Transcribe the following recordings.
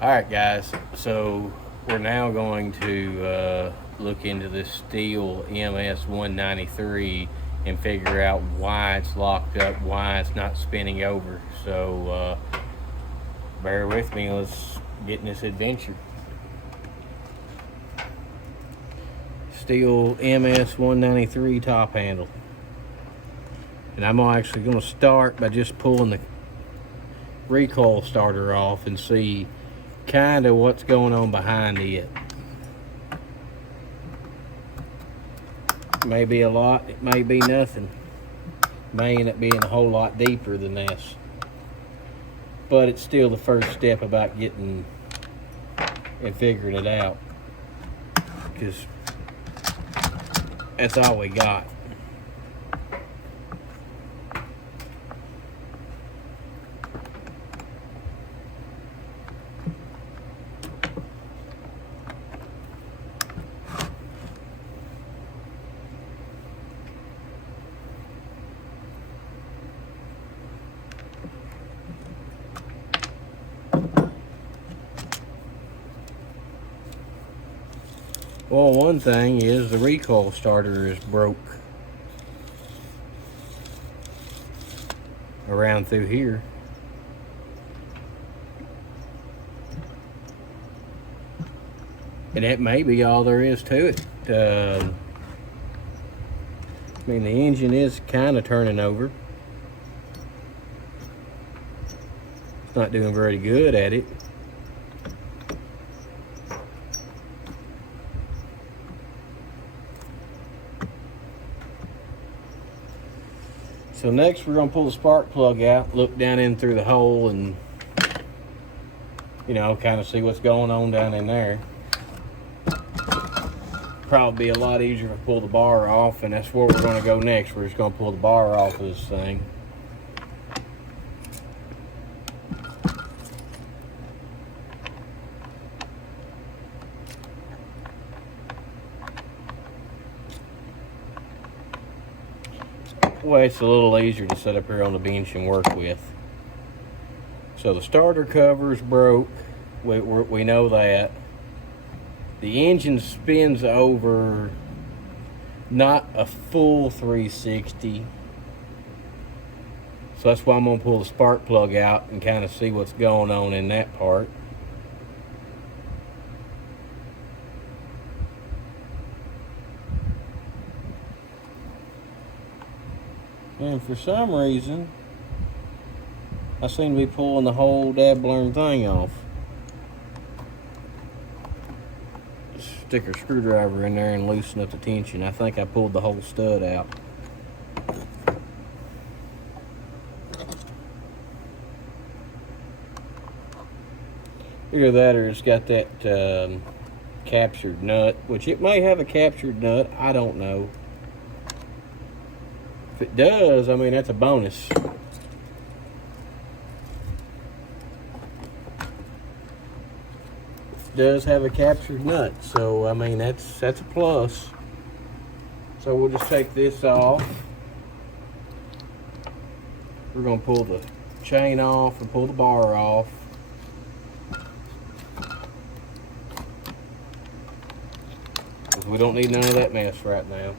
Alright guys, so we're now going to look into this steel MS 193 and figure out why it's locked up, why it's not spinning over. So bear with me, let's get in this adventure. Steel MS 193 top handle. And I'm actually going to start by just pulling the recoil starter off and see kind of what's going on behind it. May be a lot, it may be nothing. May end up being a whole lot deeper than this. But it's still the first step about getting and figuring it out, because that's all we got. Well, one thing is the recoil starter is broke around through here. And that may be all there is to it. I mean, the engine is kind of turning over. It's not doing very good at it. So next we're going to pull the spark plug out, look down in through the hole, and kind of see what's going on down in there. Probably be a lot easier to pull the bar off, and that's where we're going to go next. We're just going to pull the bar off of this thing. Well, it's a little easier to set up here on the bench and work with. So the starter cover's broke. We know that. The engine spins over not a full 360. So that's why I'm going to pull the spark plug out and kind of see what's going on in that part. And for some reason, I seem to be pulling the whole dabbler thing off. Stick a screwdriver in there and loosen up the tension. I think I pulled the whole stud out. Either that or it's got that captured nut, which it may have a captured nut, I don't know. If it does, I mean, that's a bonus. It does have a captured nut, so I mean, that's a plus. So we'll just take this off. We're going to pull the chain off and pull the bar off. Because we don't need none of that mess right now.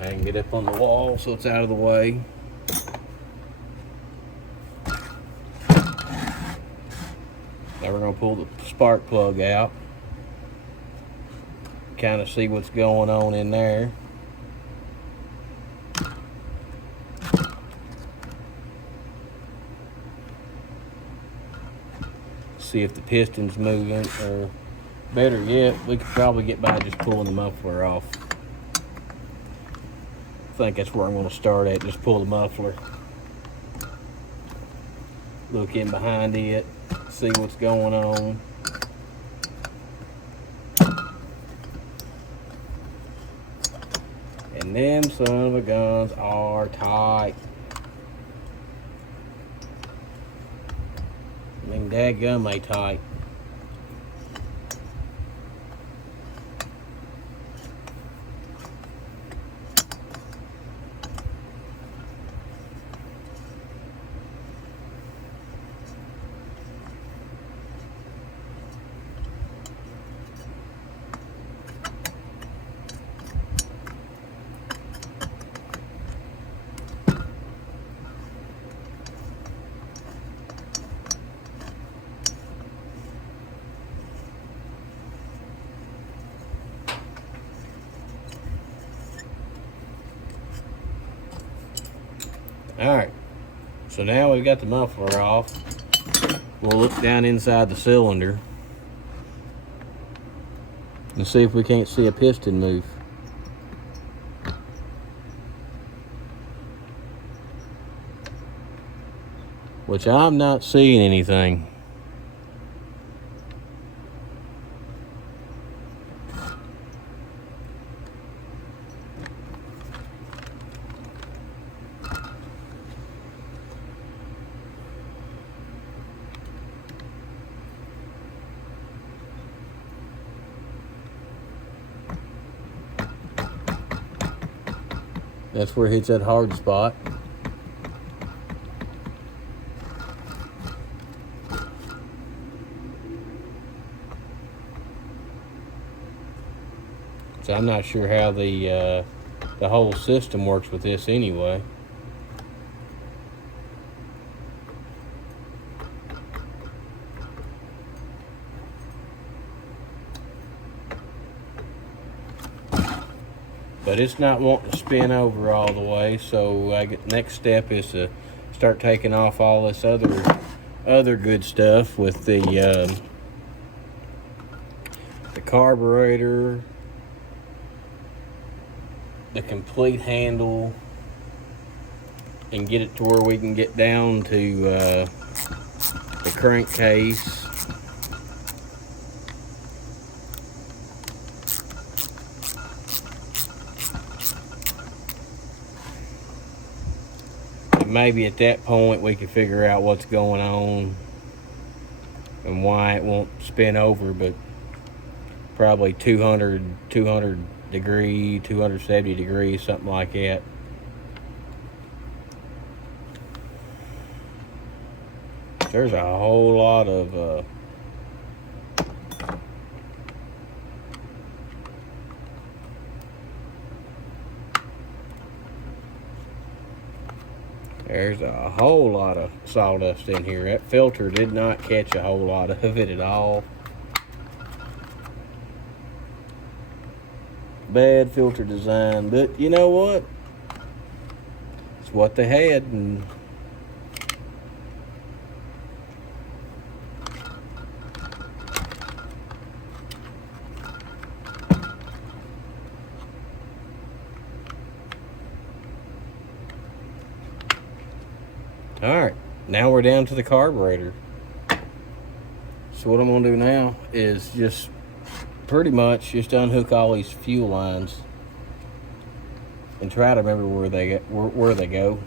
I can get up on the wall so it's out of the way. Now we're going to pull the spark plug out. Kind of see what's going on in there. See if the piston's moving, or better yet, we could probably get by just pulling the muffler off. I think that's where I'm going to start at. Just pull the muffler, look in behind it, see what's going on. And Them son of a guns are tight. I mean, dadgum they tight. Alright, so now we've got the muffler off. We'll look down inside the cylinder and see if we can't see a piston move. Which I'm not seeing anything. That's where it hits that hard spot. So I'm not sure how the whole system works with this anyway. But it's not wanting to spin over all the way, so next step is to start taking off all this other good stuff with the carburetor, the complete handle, and get it to where we can get down to the crankcase. Maybe at that point we can figure out what's going on and why it won't spin over, but probably 200 degree, 270 degrees, something like that. There's a whole lot of there's a whole lot of sawdust in here. That filter did not catch a whole lot of it at all. Bad filter design, but you know what? It's what they had, and alright, now we're down to the carburetor. So what I'm gonna do now is just pretty much just unhook all these fuel lines and try to remember where they go.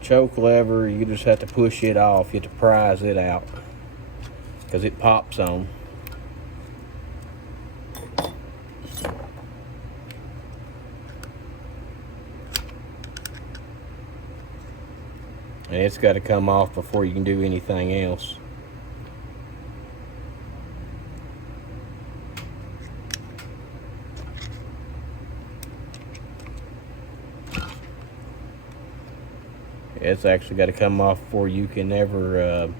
Choke lever, you just have to push it off. You have to prise it out because it pops on. And it's got to come off before you can do anything else. It's actually got to come off before you can ever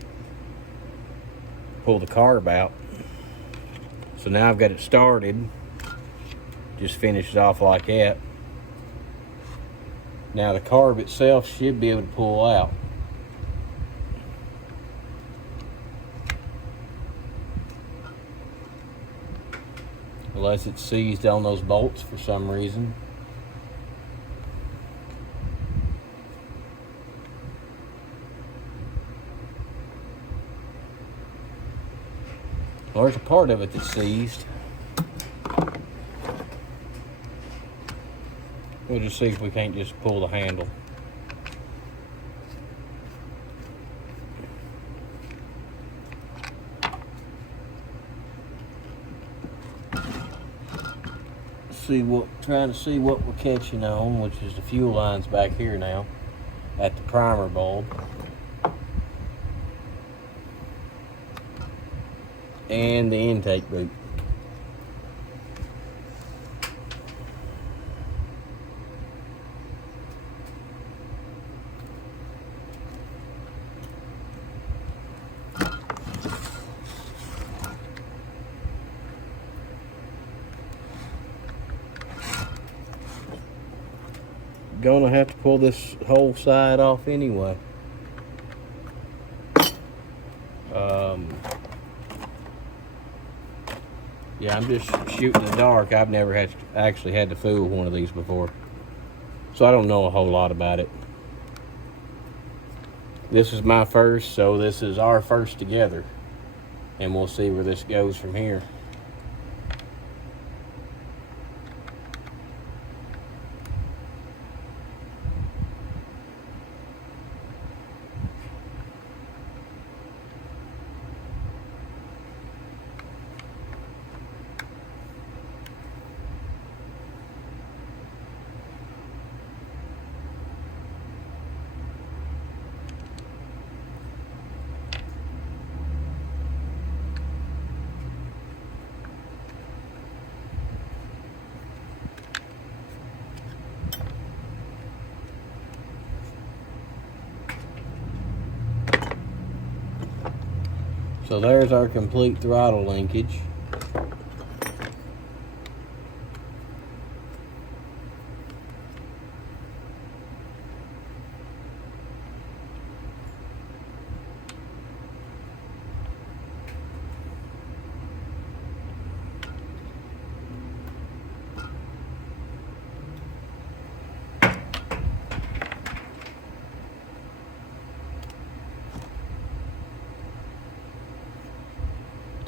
pull the carb out. So now I've got it started. Just finish it off like that. Now the carb itself should be able to pull out. Unless it's seized on those bolts for some reason. Well, there's a part of it that's seized. We'll just see if we can't just pull the handle. Trying to see what we're catching on, which is the fuel lines back here now at the primer bulb and the intake boot. Gonna have to pull this whole side off anyway. Yeah, I'm just shooting in the dark. I've never actually had to fool one of these before, so I don't know a whole lot about it. This is my first, so this is our first together, and we'll see where this goes from here. So there's our complete throttle linkage.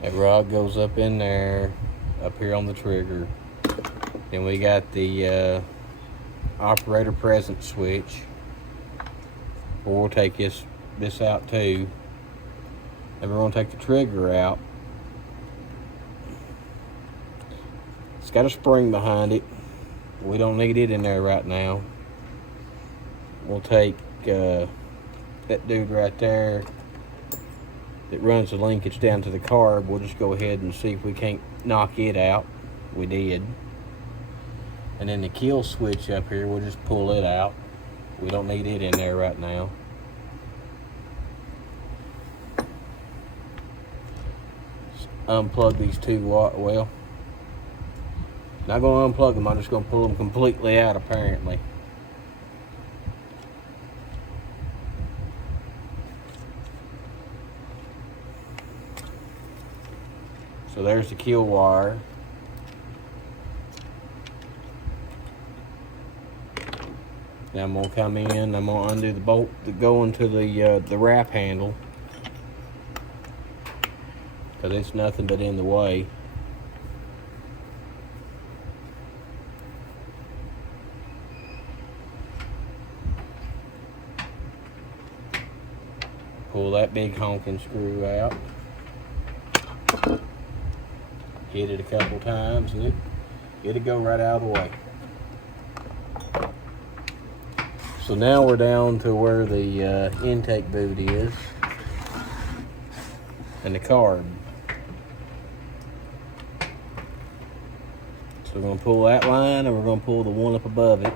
That rod goes up in there, up here on the trigger. Then we got the operator presence switch. We'll take this out too. And we're gonna take the trigger out. It's got a spring behind it. We don't need it in there right now. We'll take that dude right there that runs the linkage down to the carb. We'll just go ahead and see if we can't knock it out. We did. And then the kill switch up here, we'll just pull it out. We don't need it in there right now. Just unplug these two, well, not gonna unplug them, I'm just gonna pull them completely out apparently. So there's the kill wire. Now I'm gonna come in, I'm gonna undo the bolt that go into the wrap handle, because it's nothing but in the way. Pull that big honking screw out. Hit it a couple times and it'll go right out of the way. So now we're down to where the intake boot is and the carb. So we're going to pull that line and we're going to pull the one up above it.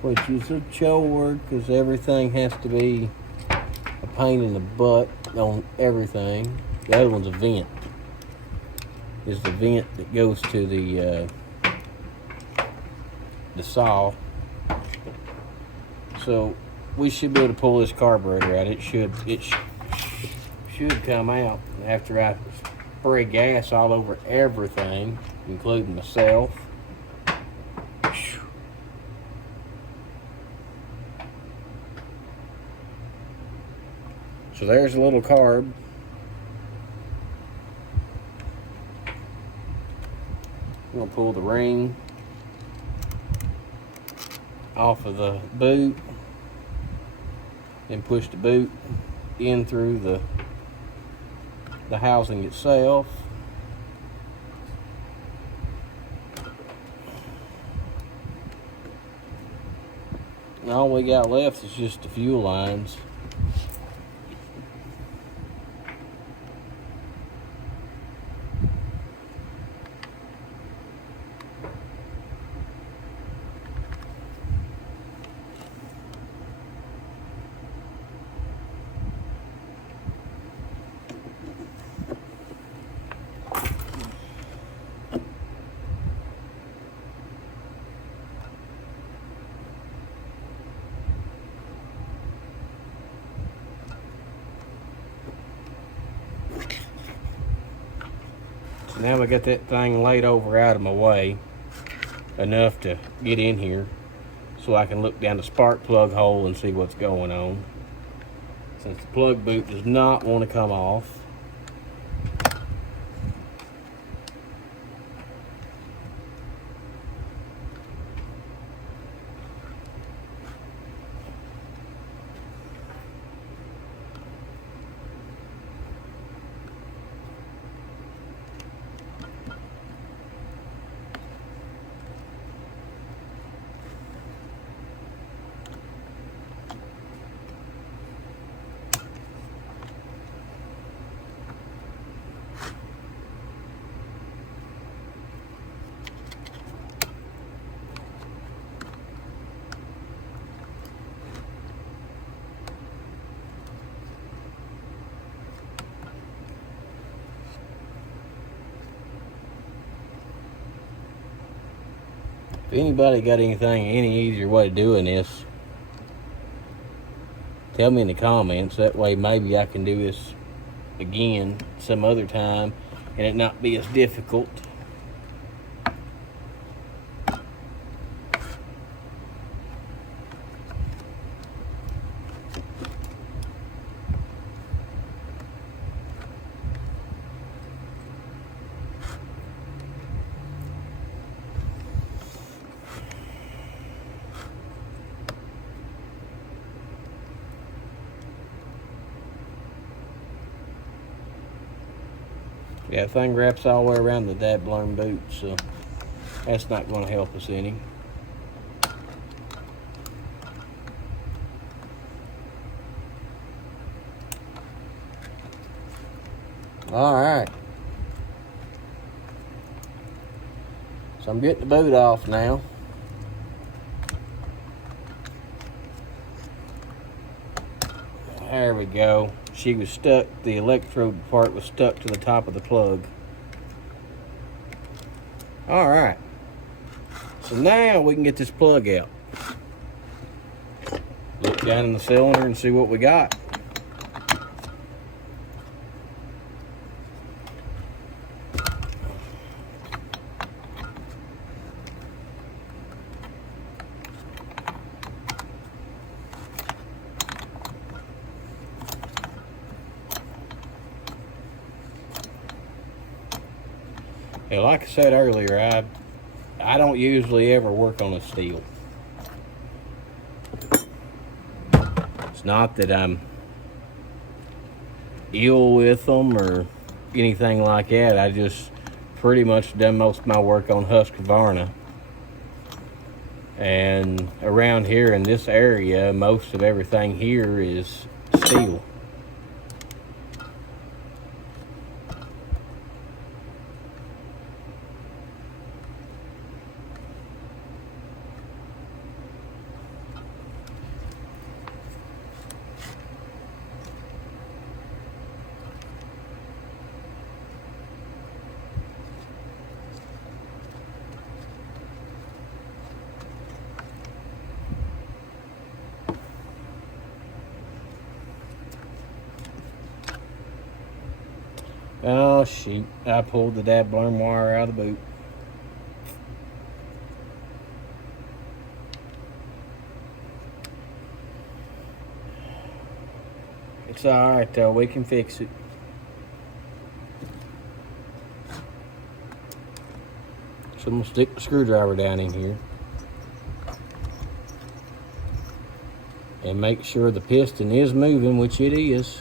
Which is a chore because everything has to be a pain in the butt on everything. The other one's a vent. Is the vent that goes to the saw. So we should be able to pull this carburetor out. It should come out after I spray gas all over everything, including myself. So there's a little carb. I'm gonna pull the ring off of the boot and push the boot in through the housing itself. And all we got left is just the fuel lines. So now we got that thing laid over out of my way enough to get in here so I can look down the spark plug hole and see what's going on. Since the plug boot does not want to come off. If anybody got any easier way of doing this, tell me in the comments. That way maybe I can do this again some other time and it not be as difficult. Yeah, the thing wraps all the way around the dad-blown boot, so that's not going to help us any. Alright. So I'm getting the boot off now. There we go. She was stuck, the electrode part was stuck to the top of the plug. Alright. So now we can get this plug out. Look down in the cylinder and see what we got. Yeah, like I said earlier, I don't usually ever work on a steel. It's not that I'm ill with them or anything like that. I just pretty much done most of my work on Husqvarna. And around here in this area, most of everything here is steel. Oh, shoot. I pulled the dad-blown wire out of the boot. It's alright, though. We can fix it. So I'm gonna stick the screwdriver down in here and make sure the piston is moving, which it is.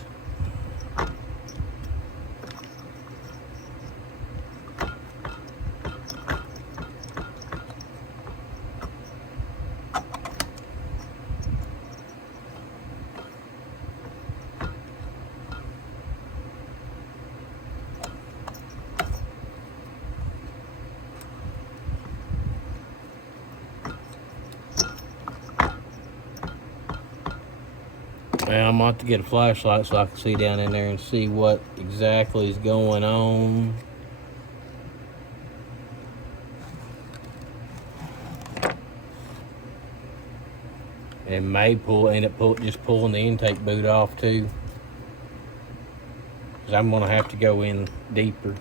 Now I'm about to get a flashlight so I can see down in there and see what exactly is going on. And may end up just pulling the intake boot off too, because I'm gonna have to go in deeper.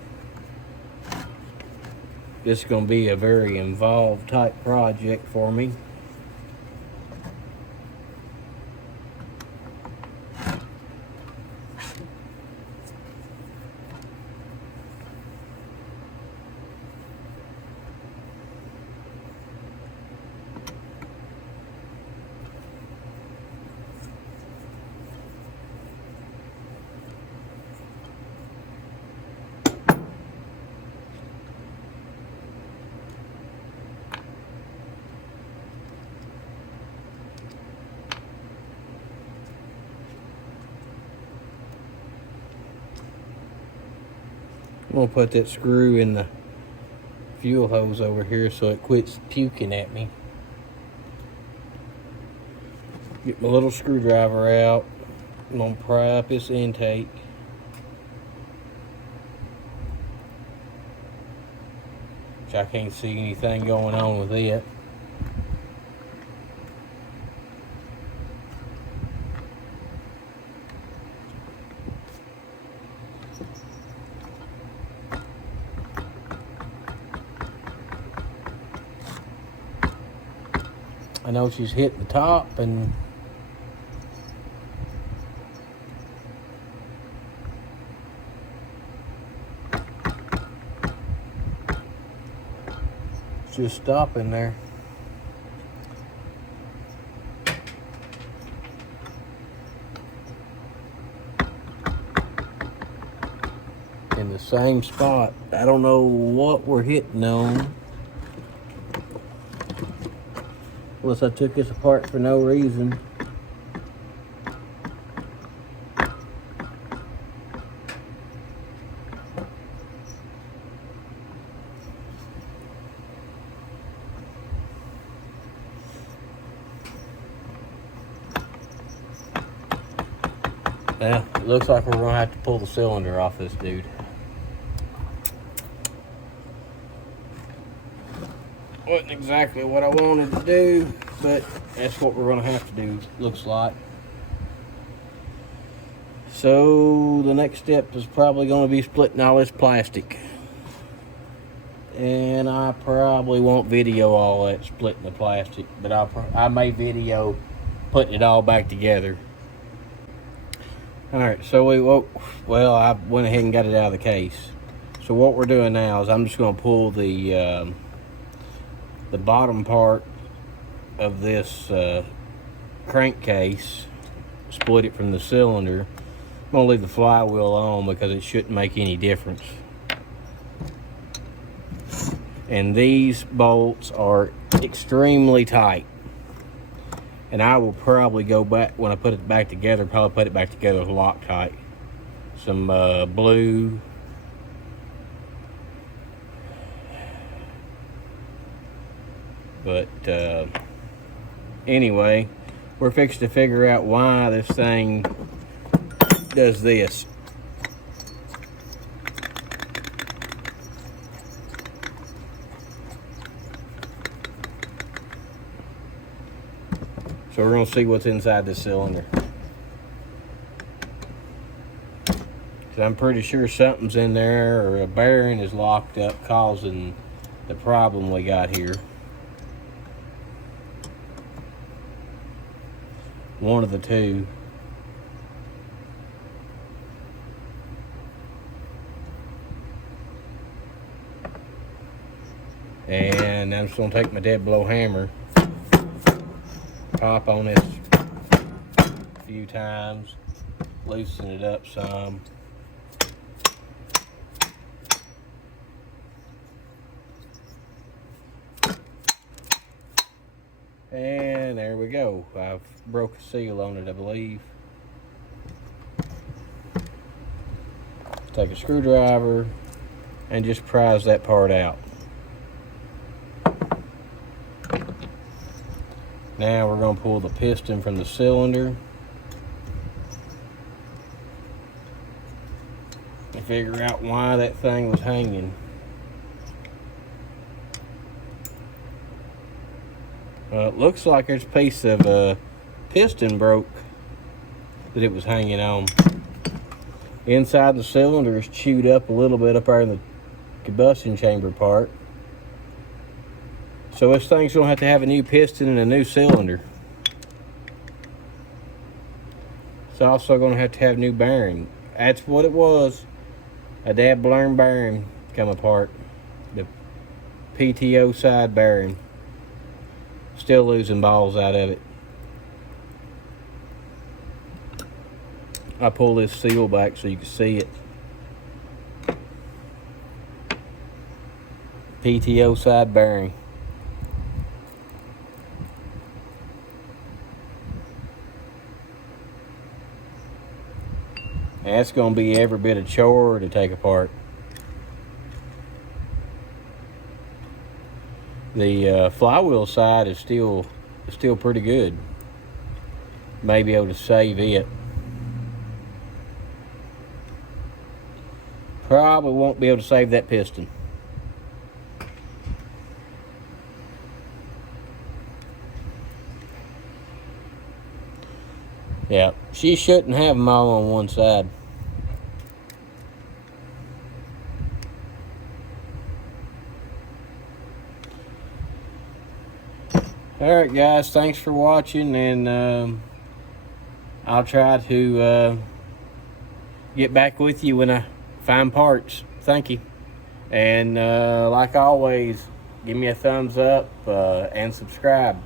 This is gonna be a very involved type project for me. I'm gonna put that screw in the fuel hose over here so it quits puking at me. Get my little screwdriver out. I'm gonna pry up this intake. Which I can't see anything going on with it. I know she's hit the top and it's just stopping there. In the same spot. I don't know what we're hitting on. Unless I took this apart for no reason. Yeah, it looks like we're gonna have to pull the cylinder off this dude. Wasn't exactly what I wanted to do, but that's what we're gonna have to do, looks like. So the next step is probably gonna be splitting all this plastic. And I probably won't video all that splitting the plastic, but I may video putting it all back together. All right, so I went ahead and got it out of the case. So what we're doing now is I'm just gonna pull the bottom part of this crankcase, split it from the cylinder. I'm gonna leave the flywheel on because it shouldn't make any difference. And these bolts are extremely tight. And I will probably go back, when I put it back together, probably put it back together with Loctite. Some blue. But anyway, we're fixing to figure out why this thing does this. So we're gonna see what's inside this cylinder. So I'm pretty sure something's in there, or a bearing is locked up, causing the problem we got here. One of the two. And I'm just gonna take my dead blow hammer, pop on this a few times, loosen it up some. And there we go. I've broke a seal on it, I believe. Take a screwdriver and just prise that part out. Now we're going to pull the piston from the cylinder and figure out why that thing was hanging. It looks like there's a piece of piston broke that it was hanging on. Inside the cylinder is chewed up a little bit up there in the combustion chamber part. So this thing's gonna have to have a new piston and a new cylinder. It's also gonna have to have new bearing. That's what it was. A dad blown bearing come apart. The PTO side bearing. Still losing balls out of it. I pull this seal back so you can see it. PTO side bearing. That's going to be every bit of chore to take apart. The flywheel side is still pretty good. May be able to save it. Probably won't be able to save that piston. Yeah, she shouldn't have them all on one side. Alright guys, thanks for watching, and I'll try to get back with you when I find parts. Thank you. And like always, give me a thumbs up and subscribe.